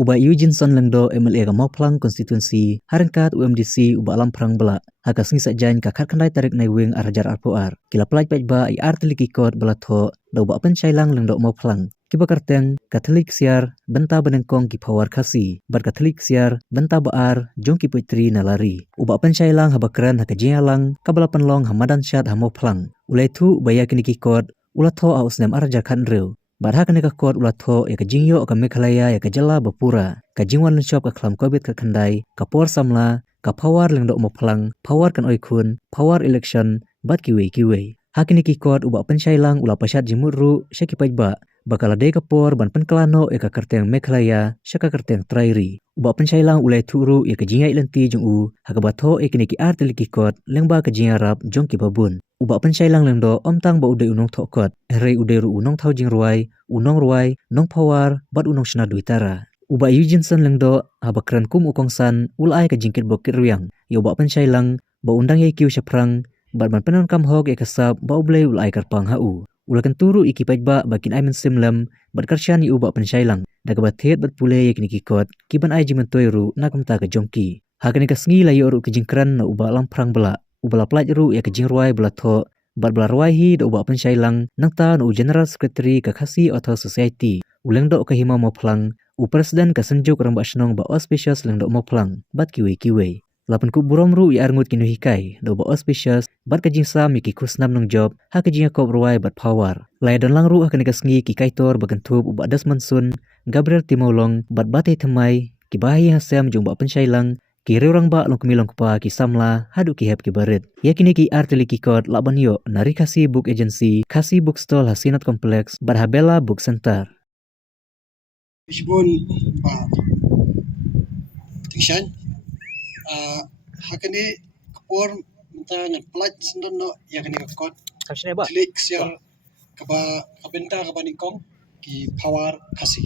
Uba Eugene Lengdo MLA ga Moplang Constituency Harangkat UMDC uba alam perang bela hakas ngi sajain kakar kandai tarik nai wing arajar arpoar kila pelaj paj ba I artiliki kot bela tho da uba pencailang Lengdo Moplang kiba karteng Katolik siar benta benengkong ki power kasi bar Katolik siar benta baar jong ki putri nalari uba pencailang habakran hakajialang kabala penlong hamadan syat hamoplang ulai tu baya kini ki kot ula tho aus nem arajar kan rew Barha kene ka kot ula tho ya ka jingyo ka Meghalaya ya ka jala bapura ka jingwan lenshop ka khlam kobit ka khandai ka por samla ka power lengdo moplang power kan oikun power election bat kiwe hakini ki kot uba penshailang ula pasat jimuru shaki pajba bakala de ka por ban penklano ya ka kerteng Meghalaya shaka kerteng trairi uba penshailang ulai turu ya ka jingai lenti jong u hakabatho ekini ki artili ki kot lengba ka jingarap jong ki babun uba penshailang lengdo omtang ba udai unong thokot rei udai ru unong thau jingruai unong ruai nong power bat unong shna duitara uba Eugene lengdo habakran kum ukongsan ulai ka jingkit bokit ruyang ya uba penshailang ba undang ye kiu shaprang bat ban penon kam hok ya kasab ba ublai ulai karpang hau ulakan turu iki pajba bakin ai mensimlam bat karshan yu uba penshailang daga bathet bat pule ye kini kikot kiban ai jimentoy ru nakamta ka jongki hakani ka sngi la yu ru ka jingkran na uba lam prang bela ubala plaj ru ya ka jingruai bela tho bat bela ruai hi da uba penshailang nangta no general secretary ka khasi author society ulengdo ka hima moplang u president ka senjuk ramba shnong ba auspicious lengdo moplang bat kiwe lapan ku burom ru ya arngut kinu hikai do ba auspicious bat ka jingsa miki kusnam nong job ha ka jinga kop ruai bat power lai dan lang ru hakani ka sngi ki kaitor bagantub uba das mansun Gabriel Timolong bat bate thamai ki bahi hasem jong ba penshailang ki reurang ba long kumilong kupa ki samla hadu ki hep ki barit yakini ki artili ki kot laban yo nari kasi book agency kasi bookstall hasinat complex barhabela book center Ishbon Tishan hakani kapor minta ngeplaj sendono yakani kot kapsine ba klik share kaba kabenta kaba ningkong ki power kasi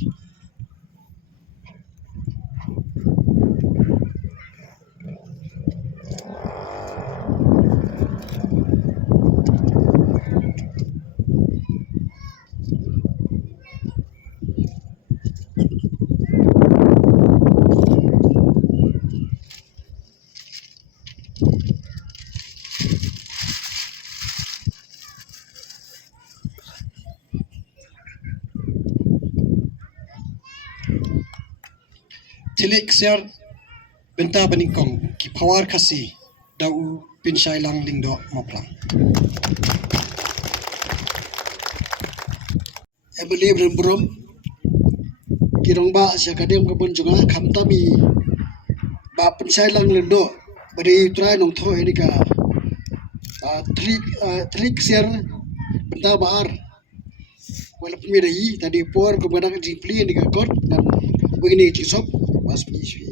Tilik share benta beningkong ki power kasi dau pinshailang lingdo moplang I believe in brum kirong ba siya kadem kabun junga khamtami ba pinshailang lingdo bari try nong tho ini ka trik share benta baar wala pemirahi tadi por kepada jipli ini ka kot dan begini cisop was isu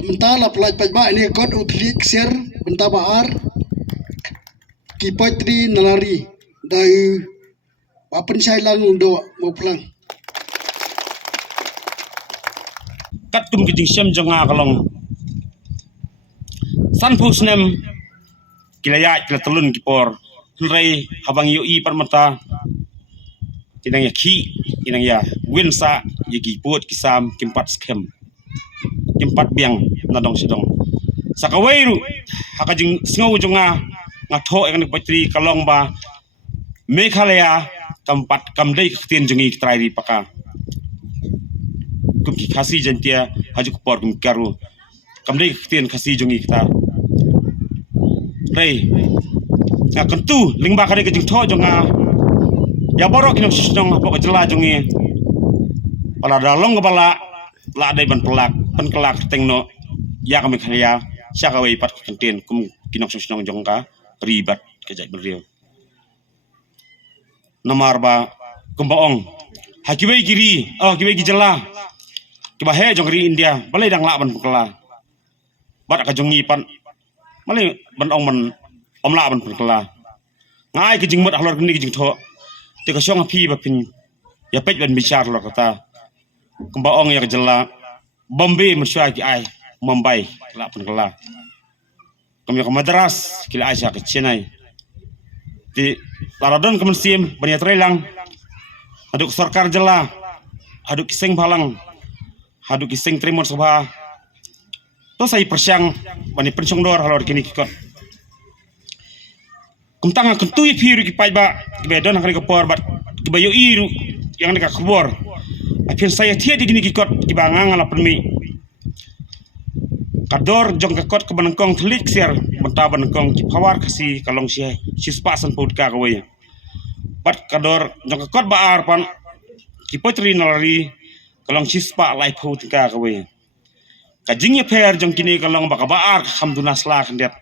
Sementara pelaj pajba ini kot utlik share benta baar ki poitri nalari dari Bapen Shailang do moplang kat kum ki sem jonga kalong san phus nem kilaya kila telun ki por rei habang yo I parmata tinang ya ki tinang ya winsa yegi pot kisam kimpat skem kimpat biang nadong sedong sakawairu hakajing sngo jonga ngatho ekan patri kalong ba Meghalaya tempat kamdai ketien jongi trairi paka kum ki khasi jantia haju kupor kum karu kamdai ketien khasi jongi kita rei ya kentu lingba kare ke jing tho jonga ya borok kinok sisnong apa jela jongi pala dalong kepala la dai ban pelak pen kelak tengno ya kami Meghalaya syakawai pat ketien kum kinok sisnong jongka ribat kejak beriau nomor ba kumbaong hakibai kiri kibai kijela kibahe jongri India balai dang la ban pekela bat ka jongi pan malai ban ong man omla ban pekela ngai kijing mat halor kini kijing tho te ka song phi ba pin ya pej ban bicar lo kata kembaong ya jela Bombay mesyua ki ai Mumbai la pun kala kami ke Madras kila Asia ke Chennai di laradon kemensim banyak relang aduk sarkar jela aduk kiseng balang aduk kiseng trimon sabha to sai persyang bani pensyong dor halor kini kikot kumtanga kentui piru ki paiba bedon hakani ke por bat ki bayu iru yang dekat kubor apin saya tiada gini kikot ki bangang ala permi kador jong kekot ke benengkong telik siar benta benengkong ki pawar kasi kalong si spasan put ka kawai bat kador jong kekot baar pan ki potri nalari kalong si spa lai put ka kawai kajingnya per jong kini kalong baka baar hamduna sla kandet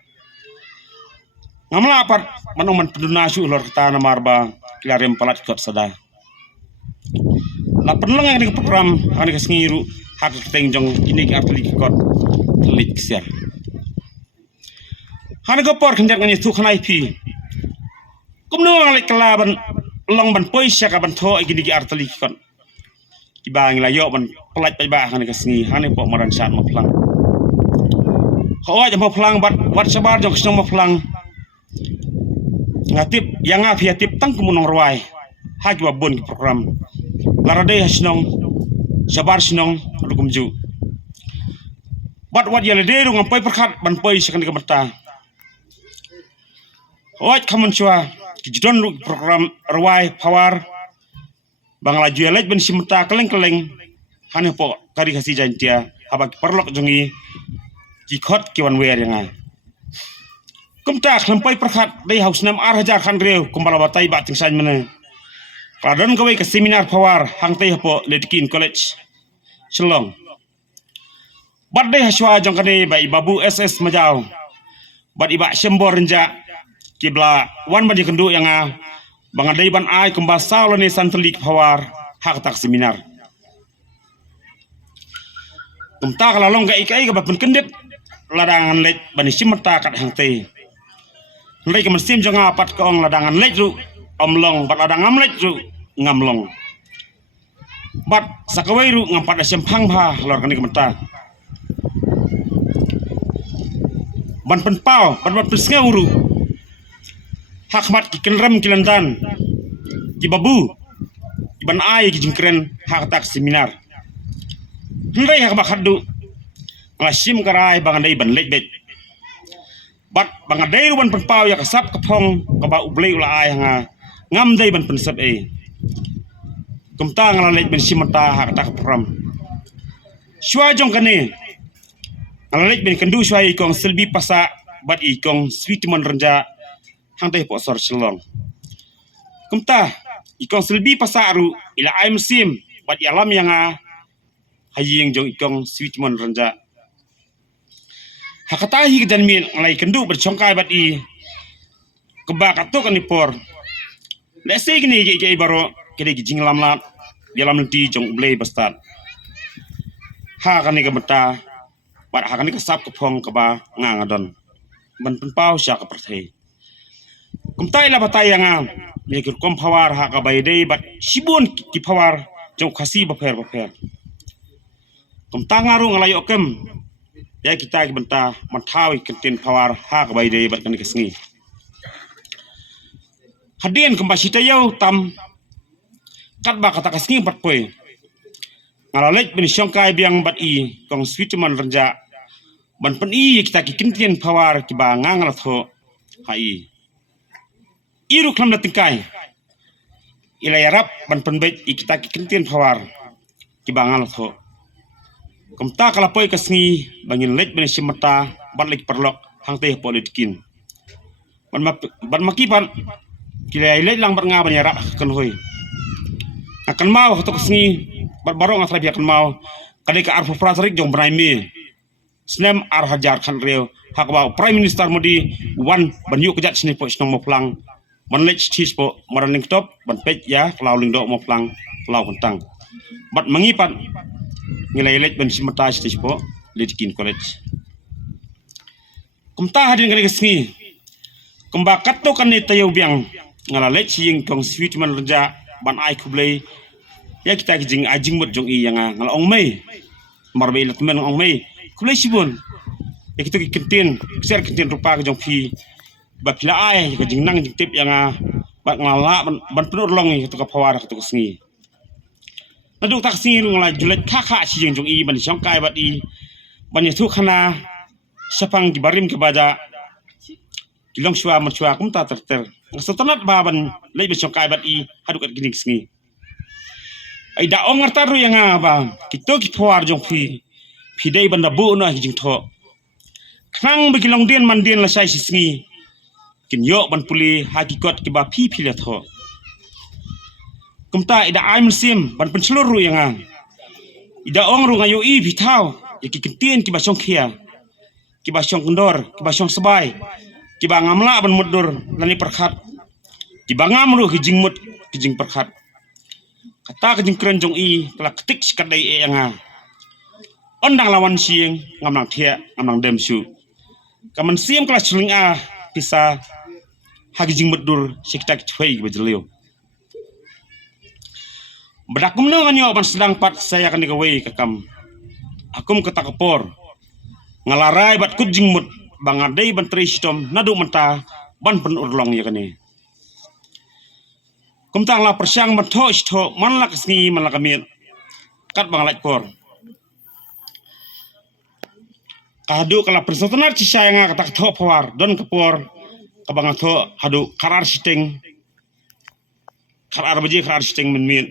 ngamla apat manong man peduna su lor kita na marba kilarem palat kot sada la penlang yang di program ani kesengiru hak keteng jong kini ki artli kot telik siar hani gopor kandet ngani tu khanai pi kumno ngalek kelaban long ban poisya ka ban tho kini ki artli kot ki bang la yo ban palat pai ba hani kesengi hani pok maran sat ma plang ho ma plang bat wat sabar jong kesong ma plang ngatip yang afia tip tang kumunong ruai haki wabon ki program larade hasnong sabar sinong rukumju bat wat yale deru ngampai perkat ban poi sekan ke mata wat kamun chua ki jidon program ruai power bangla juelaj ben simta keleng-keleng hane po kari kasi jantia habak perlok jongi ki khot ki wan wer yang kumta klampai perkat dai haus nam ar hajar khan reu kumbala batai ba tingsan mena kadon kawai ke seminar power hang tei po Ledkin College Shillong bat dai haswa jong kane bai babu SS majau bat iba sembor renja kibla wan bani kendu yang bang dai ban ai kumbasa lone santelik power hak tak seminar kumta kala long ga ikai ga bapun kendet ladangan lej bani simata kat hang tei Lek mesim jong apat ke ong ladangan lejru omlong bat ladangam lejru ngamlong bat sakawairu ngampat asyam phangpha lor kani kemta ban penpau ban pesngauru hakmat ki kenrem kilandan ki babu ki ban ai ki jingkren hak tak seminar hendai hak bakhadu nglasim karai bangandai ban lejbet bat bangadai ruban penpau ya kasap kapong kaba ublei ula ai hanga ngam dai ban pensat kumta ngalalej ben simata hak tak program shwa jong kane ngalalej ben kendu shwa ikong selbi pasa bat ikong sweetman renja hang dai po sor Shillong kumta ikong selbi pasa ru ila ai musim bat yalam yang haying jong ikong sweetman renja hakatahi kejanmin ngalai kendu bercongkai bat i kebak atau kan ipor lese gini ke baro kede gijing lamlat dalam nanti jong blay bastat ha kan ke beta bat ha kan ke sap kepong keba ngangadon ban penpau sya ke perthai kumtai la batai yang mikir kom pawar ha ka baidei bat sibun ki pawar jong khasi baper kumta ngaru ngalayo kem ya kita ki benta mantawi kentin pawar ha ka baidei bat kan ke sengi hadien kembasita yau tam kat ba kata kesengi bat poi ngalalej ben syongkai biang bat i kong switman renja ban pen i kita ki kentin pawar ki ba ngangal tho hai iru klam datingkai ila yarap ban pen bet i kita ki kentin pawar ki ba ngangal tho kumta kala poi kesengi bangin lej ben simata bat lek perlok hang teh politikin ban makipan kila ilai lang bat nga banyara kan hoy akan mau to kesengi bat barong asra biakan mau kade ka arfu prasarik jong brai me snem ar hajar kan reo hak ba prime minister modi wan banyu kejat sini po snong mo plang man lech tis po maraning top ban pej ya lauling do mo plang lau kentang bat mangipat ngilai lech ban simata tis po Ledkin College kumta hadin kade kesengi kembakat to kan ni tayo biang ngalalej sing kong sweetman renja ban ai kublei ya kita kijing ajing mut jong i yang ngal ong mei marbe lat men ong mei kulai sibun ya kita kentin ser kentin rupa ke jong pi ba pila ai ka jing nang jing tip yang ba ngala ban penur long i to ka pawar to sngi naduk tak sngi rung la julet kha si jing jong i ban syong kai bat i ban tu khana sapang di barim ke baja kilong shwa man shwa kum ta ter setonat baban lei be syong kai bat i haduk at gining sngi ai da ong artaru yang ba kito ki pawar jong pi dei ban da bu no jing tho khang be kilong den man den la sai si sngi kin yo ban puli hakikot ki ba pi le tho kumta ida ai musim ban pen seluruh yang ida ong ru ngayo i bithau ki kentien ki ba song khia ki ba song kendor ki ba song sebai ki ba ngamla ban mudur lani perkhat ki ba ngamru ki jingmut ki jing perkhat kata ke jing kren jong i kala ketik skadai e yang ondang lawan sieng ngamlang thia ngamlang dem su kaman siam kala chuling bisa hagi jing mudur sikta ki thwei bejleu bedak kumno nganyo ban sedang pat saya kan digawai kakam akum kata kepor ngalarai bat kujing mut bangadai ban tristom nadu menta ban pen urlong ya kane kumtang la persyang matho stho man la kesngi man la kamit kat bang lait por kadu kala persotenar ci sayanga kata tho pawar don kepor kabang tho hadu karar siteng karar baji karar siteng men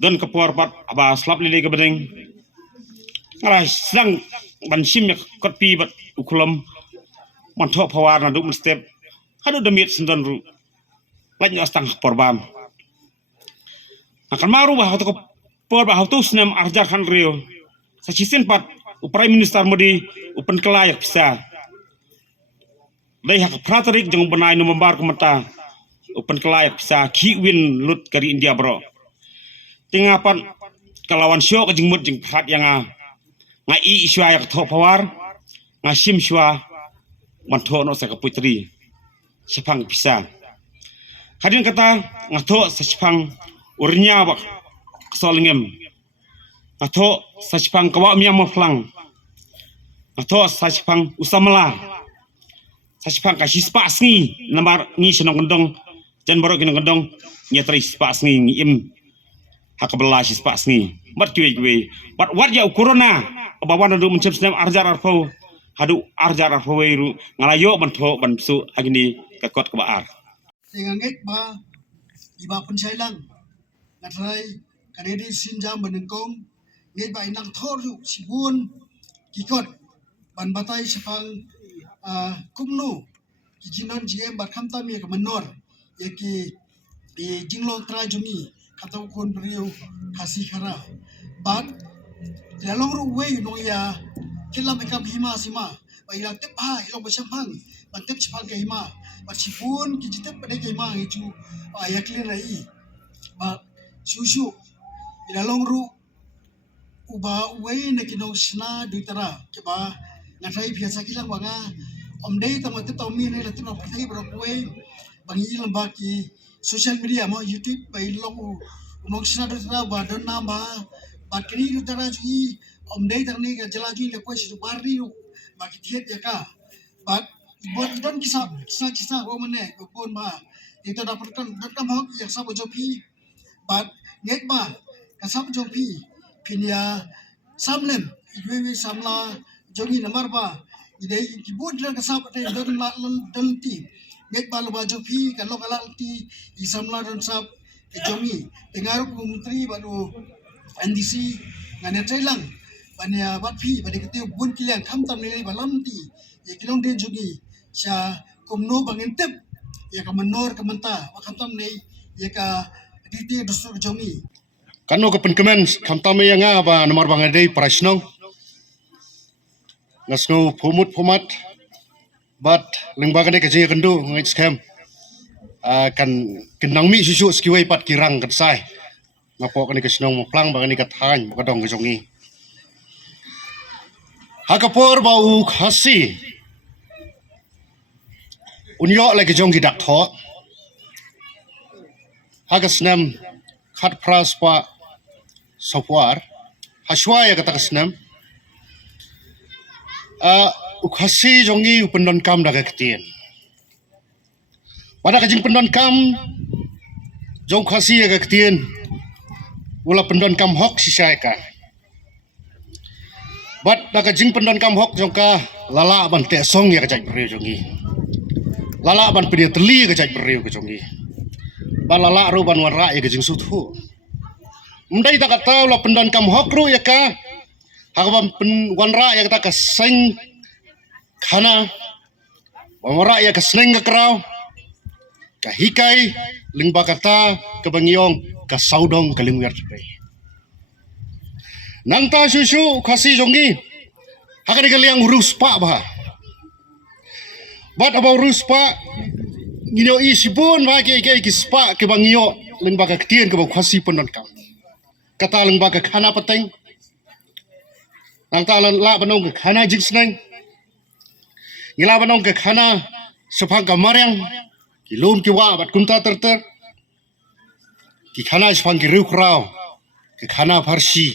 don kepor pat aba slap lili ke bedeng ngara sedang ban sim ya kot pi bat ukulom man tho pawar na duk step hadu demit sendon ru lanya astang porbam akan maru bah to por bah to snem arjar kan rio sa chisen pat uprai minister modi upen kelayak bisa dai hak pratarik jong benai no membar kemata upen kelayak bisa ki win lut kari India bro tingapan kalawan syok jing mut jing phat yang ngai iswa yak tho pawar ngasim sywa man tho no sa kaputri sepang bisa hadin kata ngatho sa sepang urnya bak solingem ngatho sa sepang kawa miam moflang ngatho sa sepang usamala sa sepang ka sispa sngi nambar ni senong gendong jan borok gendong gendong nyetri sispa sngi ngim hakabla sispa sngi mat kiwe bat wat ya corona bawan ndu mencep snem arjar arfo hadu arjar arfo weru ngalayo bantho bansu agini kakot kebaar Singangek ba iba pensai lang natrai kadedi sinjam benengkong ngai ba inang thoru sibun kikot ban batai sepang kumnu kijinon jiem bat khamta mi ka menor yaki di jinglong tra jumi katau kon beriu kasih kara ban lalong ru wei no ya kilam ekam hima sima ba ila tep ha ilo besampang ban tep sepang ke hima ba sibun kijitep pada ke hima itu yakli rai ba susu lalong ru uba wei na kinong sna duitara ke ba ngatai biasa kilang banga omdei tamat tomi ne latino patai bro wei bangi lambaki social media mo YouTube ba ilong unong sna duitara ba don namba bakri duitara ji omdei tarni ga jalaju le kwes du bari ba kitiet ya ka ba buat dan kisah ko mane ko pon ma itu dapatkan dan kam yang sabo jopi ba nget ba kasab jopi pinya samlem iwe samla jongi namar ba ide kibut dan kasab te don la don ti nget ba lo ba jopi kalau kala ti isamla don sab jongi tengaru menteri baru NDC ngane trailang bania batpi bade kete bun kilian khamtam ne balam ti ye kilong den jogi sya komno bangentep ya ka menor ka menta khamtam ne ye ka diti dosu jongi Kanu ke penkemen kamtame yang ba nomor bangadei prasno ngasno pumut pumat bat lengbaga de kejeng kendu ngai scam kan kenang mi susu skiwai pat kirang kat sai ngapo kan kesno moplang bangani kat han kadong kejongi hakapor bau khasi unyo lagi jongi dak tho hagasnam khat pras pa sopwar haswa ya kata kesnam ukhasi jongi upendon kam daga ketien pada kajing pendon kam jong khasi ya ketien ula pendon kam hok sisai ka bat daga jing pendon kam hok jongka lala ban te song ya kajai beriu jongi lala ban pedia teli kajai beriu ke jongi ban lala ru ban warra ya kajing suthu mendai tak tahu la pendon kam hok ru ya ka hakaban wanra ya kata kaseng kana wanra ya kaseng kekrau kahikai lingba kata kebangiong kasaudong kalingwer cepai nang ta susu kasi jongi hakani kaliang urus pak bah bat abau urus pak ngino isipun ba ke kispa ke bangio lingba ka ketien ke bau kasi pendon kam kata lingba ka khana pateng nang ta la banong ke khana jing sneng ngila banong ke khana sepang kamarang kilun ki wa bat kumta terter ki khana sepang ki rukrau ke khana farsi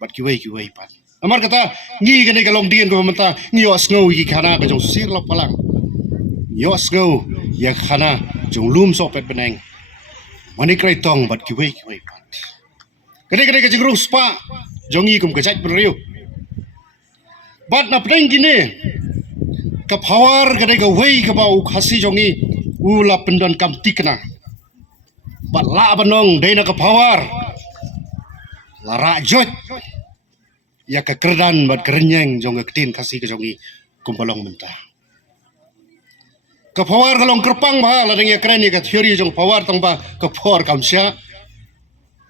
bat ki wei pat amar kata ngi gane kalong dien ko menta ngi os ngau ki khana ka jong sir lo palang yos ngau ya khana jong lum so pet beneng mani krai tong bat ki wei pat gane ka jing ru spa jongi kum ka jat beriu bat na peng gini ka power gane ka wei ka bau khasi jongi ula pendon kam tikna bat la banong dena ka power lara jot ya ka kerdan bat kerenyeng jong ka tin khasi ka jongi kumpalong mentah ka power kalong kerpang ba la deng ya keren ya ka theory jong power tang ba ka power kamsya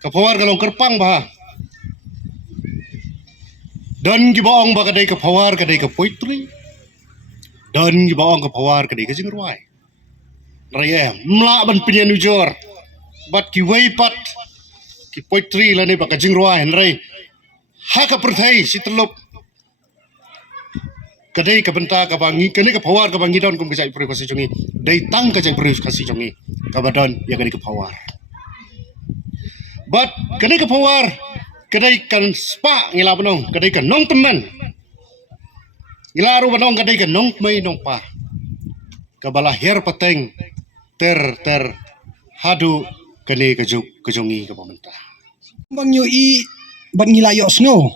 ka power kalong kerpang ba dan ki baong ba kadai ka power kadai ka poetry dan ki baong ka power kadai ka jingruai raya mla ban pinyan ujor bat ki wei pat ki poetry la ne ba ka jingruai rai ha ka perthai situlup kadai ka benta ka bangi kene ka power ka bangi don kum ka jai pri kasi jongi dai tang ka jai pri kasi jongi ka badon ya kene ka power but kene ka power kadai kan spa ngila banong kadai kan nong teman ngila ru banong kadai kan nong mai nong pa kabala her pateng ter hadu kene ka jongi ka pamenta bang yo I bat ngila yo snow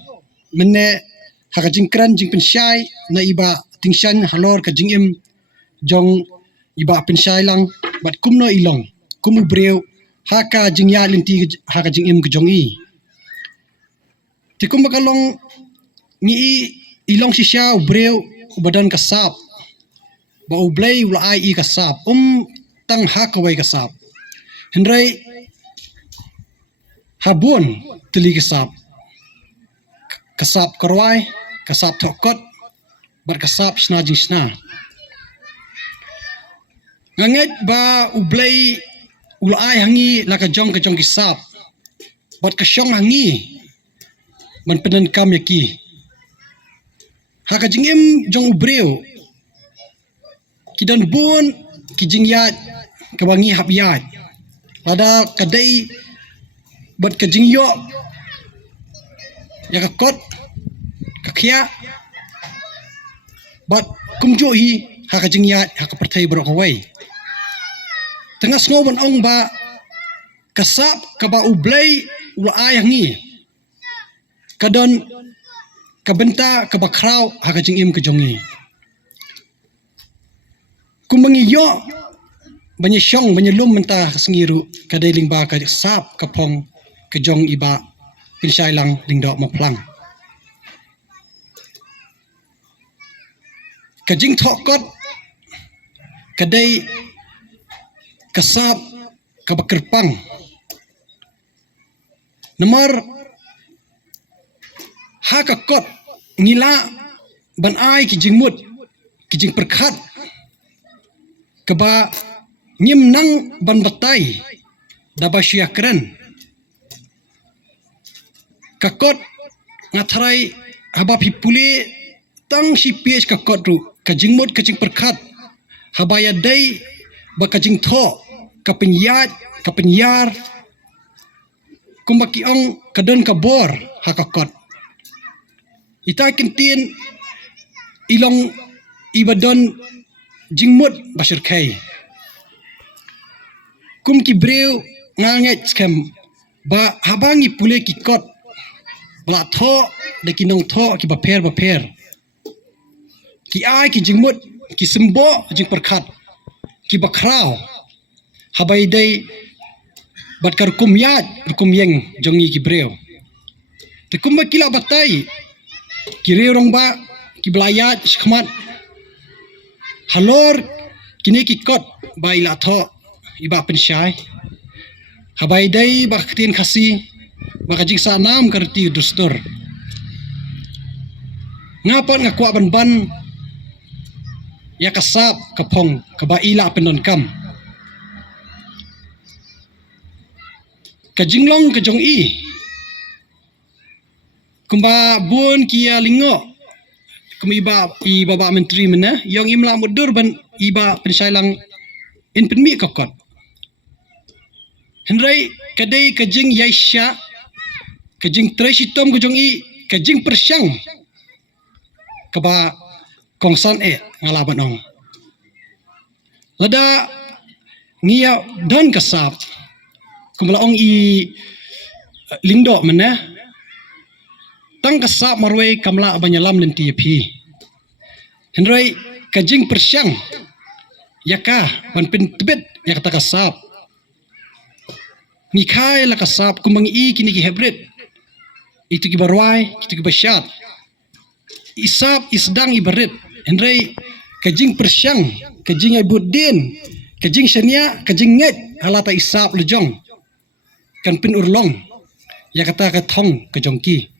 menne haka jing kran jing pensyai na iba tingshan halor ka jing im jong iba pensyai lang bat kumno ilong kumu breu haka jing ya linti haka jing im ka jong I tikum bakalong ngi ilong sisya breu badan kasap ba ublay ula ai I kasap tang hakawai kasap hendrai habun teli kasap korwai kasap thokot bar kasap sna jing sna nganget ba ublay ula ai hangi la ka jong kisap bat ka syong hangi man penen kam yaki haka jingim jong ubreu kidan bun kijing yat kabangi hap yat ada kadai bat kajing yo ya kakot kakia bat kumjo hi haka jing yat haka pertai berok away tengah ngoban ong ba kasap kaba ublay ula ayangi kadon kabenta kabakraw haka jing im kejongi kumbangi yo banyasyong banyalum mentah sengiru kadai lingba ka sap kapong kejong iba pinsai lang lingdok maplang kajing thokot kadai kasap kabakerpang nomor hakakot ngila ban ai kijing mut kijing perkhat keba nyim nang ban batai daba syakran kakot ngatrai haba pipule tang si ph kakot ru kajing mut kajing perkhat habaya dai ba kajing tho kapenyat kapenyar kumbaki ong kadon kabor hakakot ita kintin ilong ibadon jingmut basir kai kum ki breu nganget skem ba habangi pule ki kot bla tho de kinong tho ki baper ki ai ki jingmut ki sembo jing perkhat ki bakrao habai dai bat kar kum yeng jongi ki breu te kum ba kila batai ki reurong ba ki blayat skmat halor kini ki kot ba ila tho iba pensyai habai dai ba ktin khasi ba kajing sa nam karti dustur ngapat ngakwa ban ya kasap kapong kaba ila penon kam kajinglong kajong kumba bun kia lingo kumiba baba menteri mana yang imla mudur ban iba pensailang in penmi kokot henry kadai kajing yaisha kajing tresitom kajong kajing persyang kaba kongsan ngalaban ong lada ngia don kasap kumla ong lingdo mana tang kasap marway kamla banyalam nanti pi henry kajing persyang yaka ban pentebet ya kata kasap nikai la kasap kumang kini ki hebret itu ki barwai itu ki basyat isap isdang ibarit henry kajing persyang kajing ibudin kajing syania kajing nget halata isap lejong kan pin urlong ya kata katong kajongki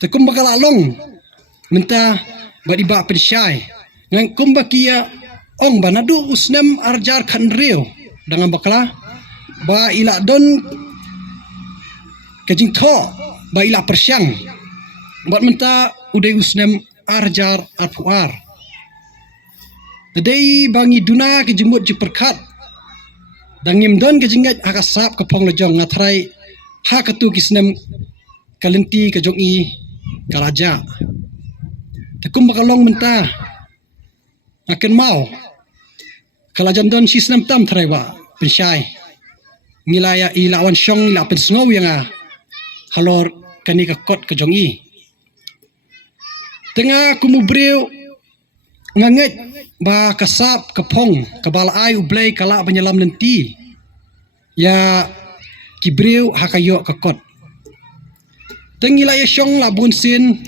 tekum bakal along menta badiba pensyai ngang kumbakia ong banadu usnem arjar kan rio dengan bakla ba ila don kajing tho ba ila persyang bat menta udai usnem arjar arpuar tadai bangi duna ke jemut ji perkat dangim don ke jingat akasap ke pong lejong ngatrai ha katu kisnem kalenti ke jongi karaja tekum bakalong menta akan mau kalajan don sistem tam trai ba pensyai ngilaya ilawan syong ila pensngau yang halor kani ka kot ke jongi tengah kumubreu nganget ba kasap kapong kabalai ublay kala banyalam nanti ya kibreu hakayo kakot tengila ya syong labun sin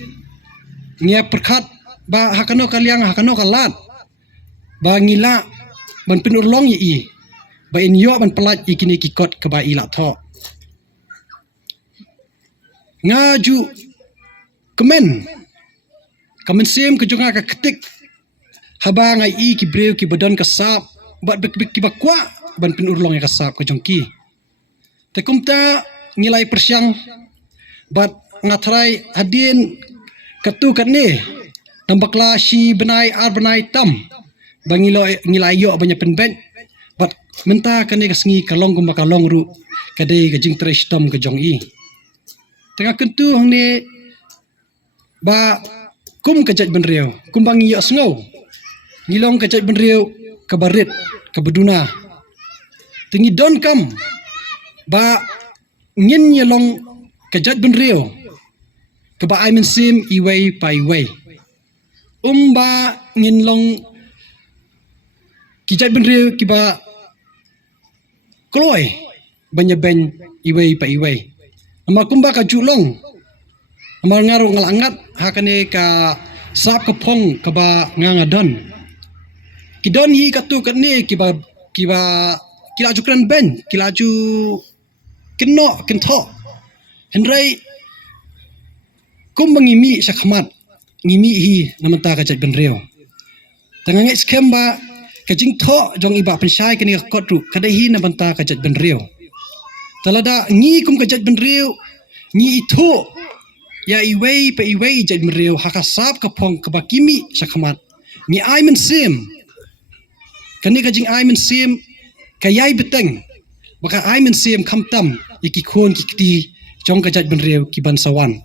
ngia perkat ba hakano kaliang hakano kalat ba ngila ban pinurlong yi ba inyo ban pelat ikini kikot ke ba ila tho ngaju kamen sim ke jonga ka ketik haba ngai ki breu ki badon kasap bat bek ki bakwa ban pinurlong ya kasap ke jongki tekumta ngilai persyang bat ngatrai hadin katu katne nambakla si benai benai tam bangilo ngilai yo banyak penben bat menta kane kasngi kalong kumba kalong ru kade gajing tres tom ke jongi tengah kentu hangne ba kum kajat benreu kumbang yo sngo ngilong kajat benreu kabarit kabeduna tingi don kam ba ngin yelong kajat benreu kaba ai mensim iway pai way ba ngin long kijat benreu kiba kloy banya ben iway pai way ama kumba ka julong amar ngaro ngalangat hakane ka sap ka pong kaba ngangadon kidon hi katu katne kiba kila jukran ben kila ju kento henry kumbangimi sakhamat ngimi hi namanta ka jat benreu tangangai skemba kajing tho jong iba pensai kini kotru kadai hi namanta ka jat benreu talada ngi kum ka jat benreu ngi itu ya iway pa iway jat benreu hakasap ka pong kabakimi sakhamat ngi aimen sim kani kajing aimen sim kayai beteng baka aimen sim kamtam iki khon ki kti Chong kajat benriu ki ban sawan.